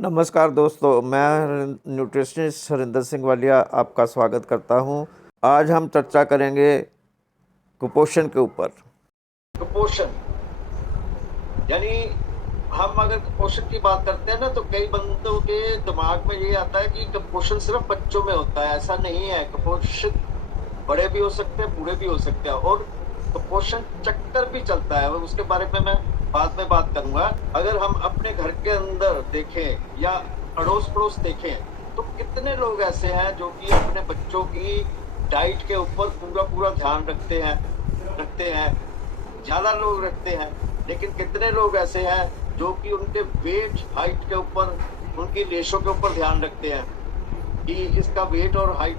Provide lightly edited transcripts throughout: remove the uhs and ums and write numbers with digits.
नमस्कार दोस्तों, मैं न्यूट्रिशनिस्ट हरिंदर सिंह वालिया आपका स्वागत करता हूं। आज हम चर्चा करेंगे कुपोषण के ऊपर। कुपोषण यानी हम अगर कुपोषण की बात करते हैं ना, तो कई बंदों के दिमाग में ये आता है कि कुपोषण सिर्फ बच्चों में होता है। ऐसा नहीं है। कुपोषित बड़े भी हो सकते हैं, बूढ़े भी हो सकते हैं, और कुपोषण चक्कर भी चलता है। उसके बारे में मैं बाद में बात करूंगा। अगर हम अपने घर के अंदर देखें या अड़ोस पड़ोस देखें, तो कितने लोग ऐसे हैं जो कि अपने बच्चों की डाइट के ऊपर पूरा पूरा ध्यान रखते हैं। ज्यादा लोग रखते हैं, लेकिन कितने लोग ऐसे हैं जो कि उनके वेट हाइट के ऊपर, उनकी रेशो के ऊपर ध्यान रखते हैं कि इसका वेट और हाइट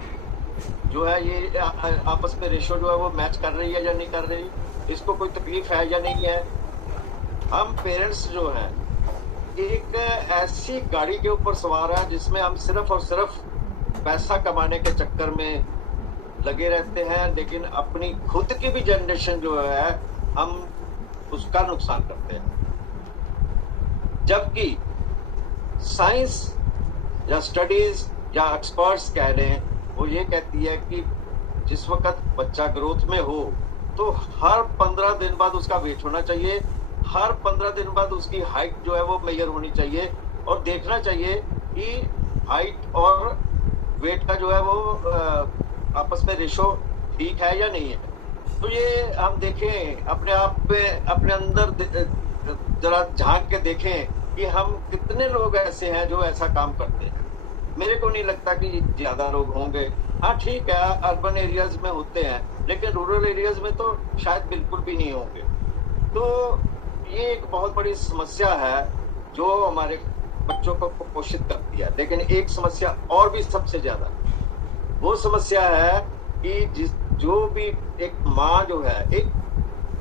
जो है ये आपस में रेशो जो है वो मैच कर रही है या नहीं कर रही, इसको कोई तकलीफ है या नहीं है। हम पेरेंट्स जो हैं एक ऐसी गाड़ी के ऊपर सवार है जिसमें हम सिर्फ और सिर्फ पैसा कमाने के चक्कर में लगे रहते हैं, लेकिन अपनी खुद की भी जनरेशन जो है हम उसका नुकसान करते हैं। जबकि साइंस या स्टडीज या एक्सपर्ट्स कह रहे हैं, वो ये कहती है कि जिस वक्त बच्चा ग्रोथ में हो तो हर 15 दिन बाद उसका वेट होना चाहिए, हर 15 दिन बाद उसकी हाइट जो है वो मेजर होनी चाहिए, और देखना चाहिए कि हाइट और वेट का जो है वो आपस में रेशो ठीक है या नहीं है। तो ये हम देखें अपने आप पे, अपने अंदर जरा झांक के देखें कि हम कितने लोग ऐसे हैं जो ऐसा काम करते हैं। मेरे को नहीं लगता कि ज्यादा लोग होंगे। हाँ ठीक है, अर्बन एरियाज में होते हैं, लेकिन रूरल एरियाज में तो शायद बिल्कुल भी नहीं होंगे। तो ये एक बहुत बड़ी समस्या है जो हमारे बच्चों को कुपोषित करती है। लेकिन एक समस्या और भी सबसे ज्यादा, वो समस्या है कि जो भी एक माँ जो है,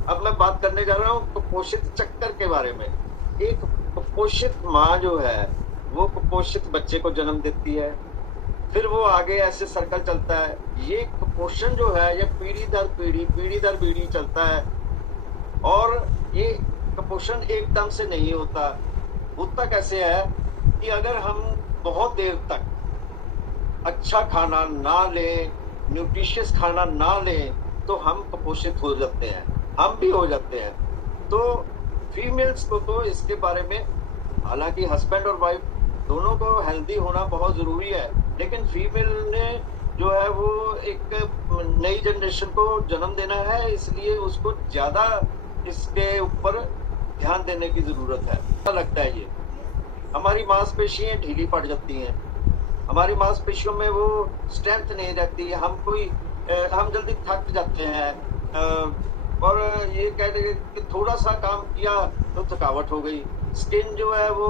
अब मैं बात करने जा रहा हूँ कुपोषित चक्कर के बारे में। एक कुपोषित माँ जो है वो कुपोषित बच्चे को जन्म देती है, फिर वो आगे ऐसे सर्कल चलता है। ये कुपोषण जो है ये पीढ़ी दर पीढ़ी चलता है, और ये कुपोषण एकदम से नहीं होता। होता कैसे है कि अगर हम बहुत देर तक अच्छा खाना ना लें, न्यूट्रिशियस खाना ना लें, तो हम कुपोषित हो जाते हैं, हम भी हो जाते हैं। तो फीमेल्स को तो इसके बारे में, हालांकि हस्बैंड और वाइफ दोनों को हेल्दी होना बहुत जरूरी है, लेकिन फीमेल ने जो है वो एक नई जनरेशन को जन्म देना है, इसलिए उसको ज्यादा इसके ऊपर ध्यान देने की जरूरत है। क्या लगता है? ये हमारी मांसपेशियां ढीली पड़ जाती हैं, हमारी मांसपेशियों में वो स्ट्रेंथ नहीं रहती, हम जल्दी थक जाते हैं, और ये कह रहे कि थोड़ा सा काम किया तो थकावट हो गई। स्किन जो है वो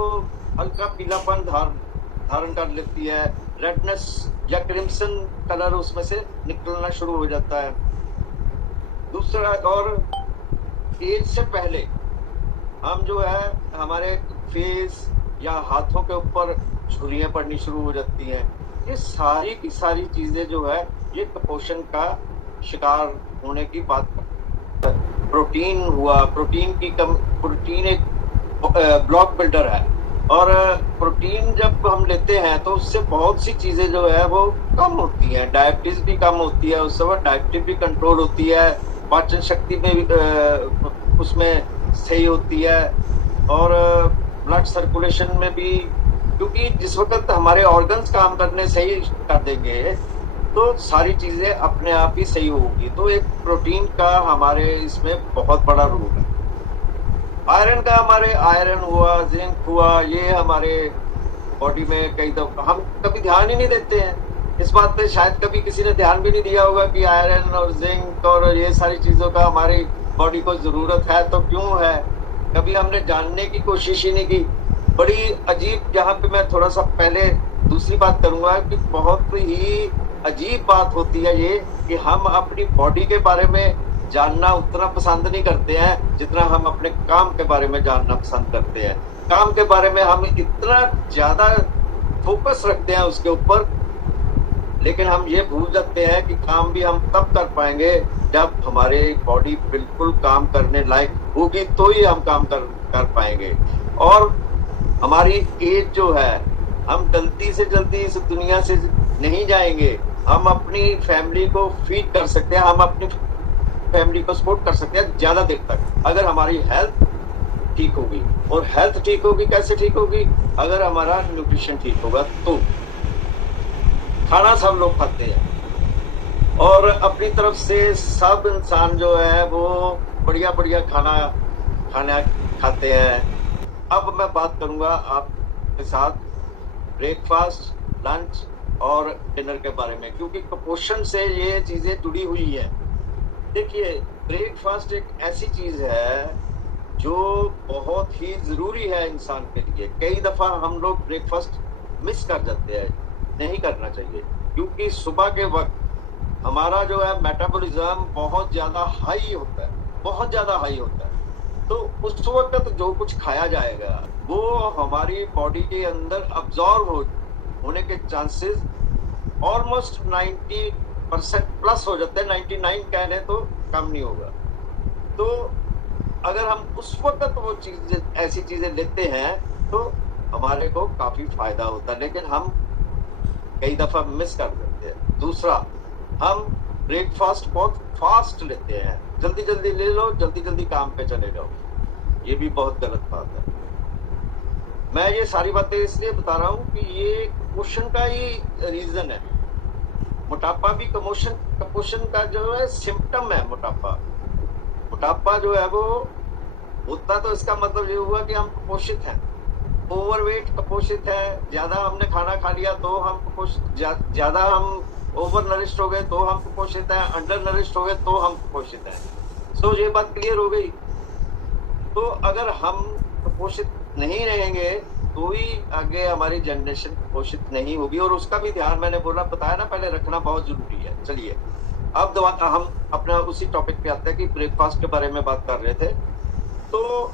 हल्का पीलापन धारण कर लेती है, रेडनेस या क्रिम्सन कलर उसमें से निकलना शुरू हो जाता है। दूसरा, और एज से पहले हम जो है हमारे फेस या हाथों के ऊपर झुर्रियां पड़नी शुरू हो जाती हैं। ये सारी की सारी चीजें जो है ये कुपोषण का शिकार होने की बात करती है। प्रोटीन हुआ, प्रोटीन एक ब्लॉक बिल्डर है, और प्रोटीन जब हम लेते हैं तो उससे बहुत सी चीजें जो है वो कम होती हैं। डायबिटीज भी कम होती है, उस समय डायबिटीज भी कंट्रोल होती है, पाचन शक्ति में भी उसमें सही होती है, और ब्लड सर्कुलेशन में भी, क्योंकि जिस वक्त हमारे ऑर्गन्स काम करने सही कर देंगे तो सारी चीजें अपने आप ही सही होगी। तो एक प्रोटीन का हमारे इसमें बहुत बड़ा रोल है। आयरन का, हमारे आयरन हुआ, जिंक हुआ, ये हमारे बॉडी में कई दफा हम कभी ध्यान ही नहीं देते हैं इस बात पे। शायद कभी किसी ने ध्यान भी नहीं दिया होगा कि आयरन और जिंक और ये सारी चीजों का हमारी बॉडी को जरूरत है, तो क्यों है, कभी हमने जानने की कोशिश ही नहीं की। बड़ी अजीब, जहाँ पे मैं थोड़ा सा पहले दूसरी बात करूंगा कि बहुत ही अजीब बात होती है ये कि हम अपनी बॉडी के बारे में जानना उतना पसंद नहीं करते हैं जितना हम अपने काम के बारे में जानना पसंद करते हैं। काम के बारे में हम इतना ज्यादा फोकस रखते हैं उसके ऊपर, लेकिन हम ये भूल जाते हैं कि काम भी हम तब कर पाएंगे जब हमारे बॉडी बिल्कुल काम करने लायक होगी, तो ही हम काम कर पाएंगे। और हमारी एज जो है, हम जल्दी से जल्दी इस दुनिया से नहीं जाएंगे। हम अपनी फैमिली को फीड कर सकते हैं, हम अपनी फैमिली को सपोर्ट कर सकते हैं ज्यादा देर तक, अगर हमारी हेल्थ ठीक होगी। और हेल्थ ठीक होगी कैसे ठीक होगी? अगर हमारा न्यूट्रिशन ठीक होगा। तो खाना सब लोग खाते हैं और अपनी तरफ से सब इंसान जो है वो बढ़िया बढ़िया खाना खाते हैं। अब मैं बात करूंगा आपके साथ ब्रेकफास्ट, लंच और डिनर के बारे में, क्योंकि कुपोषण से ये चीजें जुड़ी हुई हैं। देखिए, ब्रेकफास्ट एक ऐसी चीज है जो बहुत ही जरूरी है इंसान के लिए। कई दफा हम लोग ब्रेकफास्ट मिस कर जाते हैं, नहीं करना चाहिए, क्योंकि सुबह के वक्त हमारा जो है मेटाबॉलिज्म बहुत ज्यादा हाई होता है, बहुत ज्यादा हाई होता है। तो उस वक्त जो कुछ खाया जाएगा वो हमारी बॉडी के अंदर अब्जॉर्ब होने के चांसेस ऑलमोस्ट 90% प्लस हो जाते हैं। 99 कह लें तो कम नहीं होगा। तो अगर हम उस वक्त वो चीजें, ऐसी चीजें लेते हैं तो हमारे को काफी फायदा होता है, लेकिन हम कई दफा मिस कर देते हैं। दूसरा, हम ब्रेकफास्ट बहुत फास्ट लेते हैं, जल्दी जल्दी ले लो, जल्दी जल्दी काम पे चले जाओ। ये भी बहुत गलत बात है। मैं ये सारी बातें इसलिए बता रहा हूँ कि ये कुपोषण का ही रीजन है। मोटापा भी कुपोषण का जो है सिम्टम है। मोटापा जो है वो होता, तो इसका मतलब ये हुआ कि हम कुपोषित हैं। ओवरवेट कुपोषित है, ज्यादा हमने खाना खा लिया तो हम कुपोषित, ज्यादा हम ओवर नरिश्ड हो गए तो हम कुपोषित हैं, अंडर नरिश्ड हो गए तो हम कुपोषित हैं। सो ये बात क्लियर हो गई। तो अगर हम कुपोषित नहीं रहेंगे तो ही आगे हमारी जनरेशन कुपोषित नहीं होगी। और उसका भी ध्यान, मैंने बताया ना पहले, रखना बहुत जरूरी है। चलिए अब हम अपना उसी टॉपिक पे आते हैं कि ब्रेकफास्ट के बारे में बात कर रहे थे। तो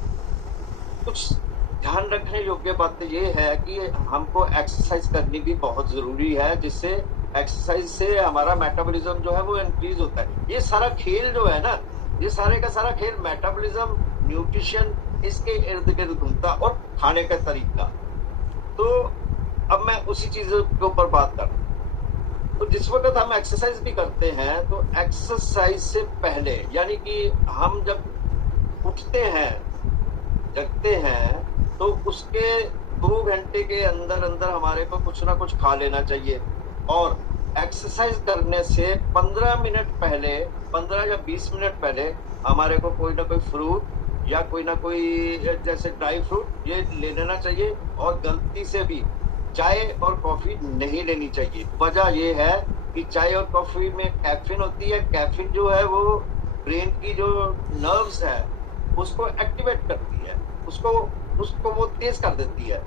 कुछ ध्यान रखने योग्य बात ये है कि हमको एक्सरसाइज करनी भी बहुत जरूरी है, जिससे एक्सरसाइज से हमारा मेटाबॉलिज्म जो है वो इंक्रीज होता है। ये सारा खेल जो है ना, ये सारे का सारा खेल मेटाबॉलिज्म, न्यूट्रिशन, इसके इर्द गिर्द घूमता, और खाने का तरीका। तो अब मैं उसी चीज के ऊपर बात कर रहा हूँ। तो जिस वक्त हम एक्सरसाइज भी करते हैं तो एक्सरसाइज से पहले, यानी कि हम जब उठते हैं, जगते हैं, तो उसके 2 घंटे के अंदर अंदर हमारे को कुछ ना कुछ खा लेना चाहिए। और एक्सरसाइज करने से 15 मिनट पहले, 15 या 20 मिनट पहले हमारे को कोई ना कोई फ्रूट या कोई ना कोई जैसे ड्राई फ्रूट ये ले लेना चाहिए। और गलती से भी चाय और कॉफी नहीं लेनी चाहिए। वजह ये है कि चाय और कॉफी में कैफीन होती है। कैफीन जो है वो ब्रेन की जो नर्व्स है उसको एक्टिवेट करती है, उसको वो तेज कर देती है।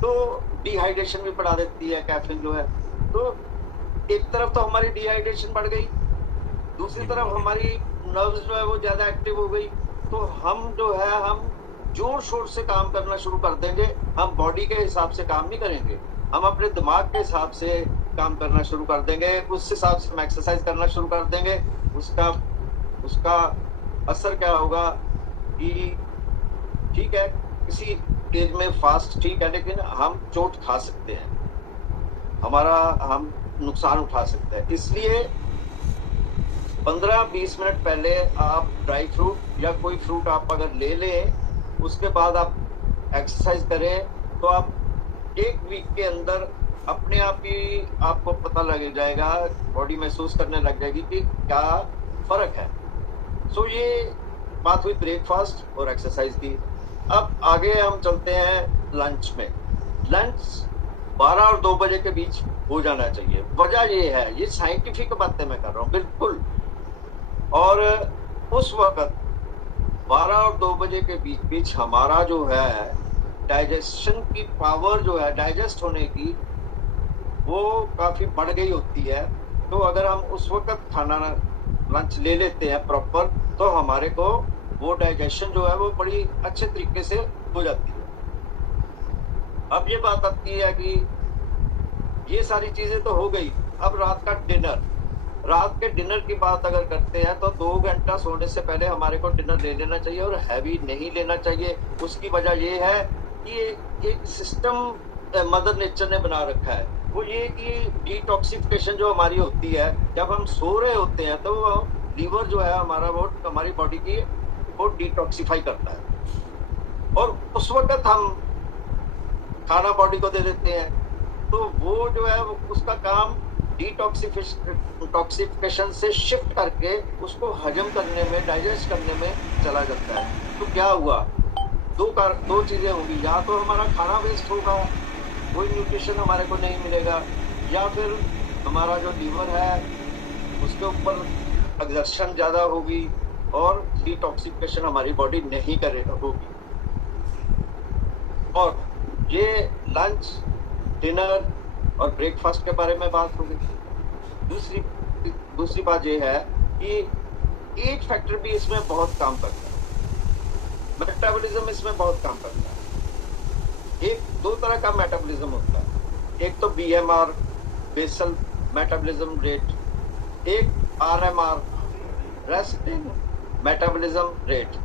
तो डिहाइड्रेशन भी बढ़ा देती है कैफीन जो है। तो एक तरफ तो हमारी डिहाइड्रेशन बढ़ गई, दूसरी तरफ हमारी नर्व्स जो है वो ज्यादा एक्टिव हो गई। तो हम जो है, हम जोर शोर से काम करना शुरू कर देंगे। हम बॉडी के हिसाब से काम नहीं करेंगे, हम अपने दिमाग के हिसाब से काम करना शुरू कर देंगे। उस हिसाब से हम एक्सरसाइज करना शुरू कर देंगे। उसका असर क्या होगा कि ठीक है, किसी एज में फास्ट ठीक है, लेकिन हम चोट खा सकते हैं, हम नुकसान उठा सकते हैं। इसलिए 15-20 मिनट पहले आप ड्राई फ्रूट या कोई फ्रूट आप अगर ले लें, उसके बाद आप एक्सरसाइज करें, तो आप 1 वीक के अंदर अपने आप ही आपको पता लग जाएगा, बॉडी महसूस करने लग जाएगी कि क्या फर्क है। सो ये बात हुई ब्रेकफास्ट और एक्सरसाइज की। अब आगे हम चलते हैं लंच में। लंच 12 और 2 बजे के बीच हो जाना चाहिए। वजह ये है, ये साइंटिफिक बातें मैं कर रहा हूँ बिल्कुल। और उस वक्त 12 और 2 बजे के बीच हमारा जो है डाइजेशन की पावर जो है, डाइजेस्ट होने की, वो काफी बढ़ गई होती है। तो अगर हम उस वक्त खाना लंच ले लेते हैं प्रॉपर, तो हमारे को वो डाइजेशन जो है वो बड़ी अच्छे तरीके से हो जाती है। अब ये बात आती है कि ये सारी चीजें तो हो गई। अब रात का डिनर, रात के डिनर की बात अगर करते हैं तो 2 घंटा सोने से पहले हमारे को डिनर ले लेना चाहिए और हैवी नहीं लेना चाहिए। उसकी वजह ये है कि एक सिस्टम मदर नेचर ने बना रखा है, वो ये कि डिटॉक्सिफिकेशन जो हमारी होती है, जब हम सो रहे होते हैं तो वो लीवर जो है हमारा, वो हमारी बॉडी की वो डिटॉक्सिफाई करता है, और उस वक्त हम खाना बॉडी को दे देते हैं, तो वो जो है उसका काम डिटॉक्सिफिकेशन से शिफ्ट करके उसको हजम करने में, डाइजेस्ट करने में चला जाता है। तो क्या हुआ, दो चीजें होंगी, या तो हमारा खाना वेस्ट होगा, कोई न्यूट्रिशन हमारे को नहीं मिलेगा, या फिर हमारा जो लीवर है उसके ऊपर एक्सर्शन ज्यादा होगी और डिटॉक्सिफिकेशन हमारी बॉडी नहीं होगी। और ये लंच, डिनर और ब्रेकफास्ट के बारे में बात हो गई। दूसरी बात ये है कि एज फैक्टर भी इसमें बहुत काम करता है, मेटाबॉलिज्म इसमें बहुत काम करता है। दो तरह का मेटाबॉलिज्म होता है, एक तो BMR बेसल मेटाबॉलिज्म रेट, एक RMR resting metabolism rate.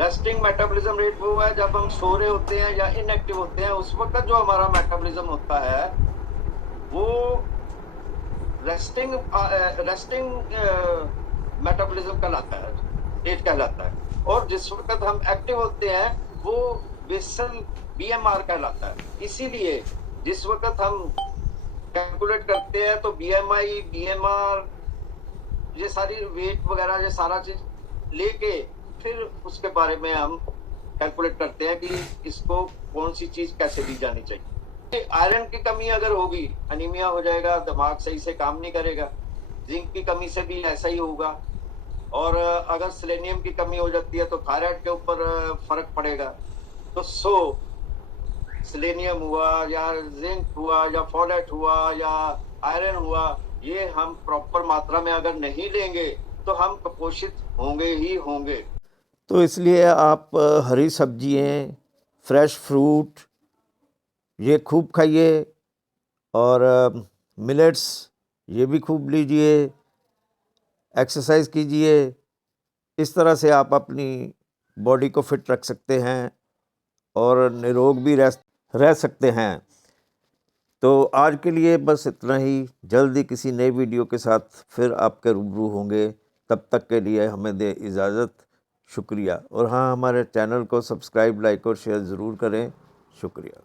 Resting metabolism rate वो है जब हम सो रहे होते हैं या इनएक्टिव होते हैं, उस वक्त जो हमारा मेटाबॉलिज्म होता है वो रेस्टिंग मेटाबॉलिज्म कहलाता है, रेट कहलाता है। और जिस वक्त हम एक्टिव होते हैं वो बेसल BMR कहलाता है। इसीलिए जिस वक्त हम कैलकुलेट करते हैं तो BMI, BMR, ये सारी वेट वगैरह, ये सारा चीज लेके फिर उसके बारे में हम कैलकुलेट करते हैं कि इसको कौन सी चीज कैसे दी जानी चाहिए। आयरन की कमी अगर होगी, अनीमिया हो जाएगा, दिमाग सही से काम नहीं करेगा। जिंक की कमी से भी ऐसा ही होगा, और अगर सेलेनियम की कमी हो जाती है तो थायराइड के ऊपर फर्क पड़ेगा। तो सेलेनियम हुआ या जिंक हुआ या फोलेट हुआ या आयरन हुआ, ये हम प्रॉपर मात्रा में अगर नहीं लेंगे तो हम कुपोषित होंगे ही होंगे। तो इसलिए आप हरी सब्जियाँ, फ्रेश फ्रूट ये खूब खाइए, और मिलेट्स ये भी खूब लीजिए, एक्सरसाइज कीजिए। इस तरह से आप अपनी बॉडी को फिट रख सकते हैं और निरोग भी रह सकते हैं। तो आज के लिए बस इतना ही। जल्दी किसी नई वीडियो के साथ फिर आपके रूबरू होंगे। तब तक के लिए हमें दे इजाज़त। शुक्रिया। और हाँ, हमारे चैनल को सब्सक्राइब, लाइक और शेयर ज़रूर करें। शुक्रिया।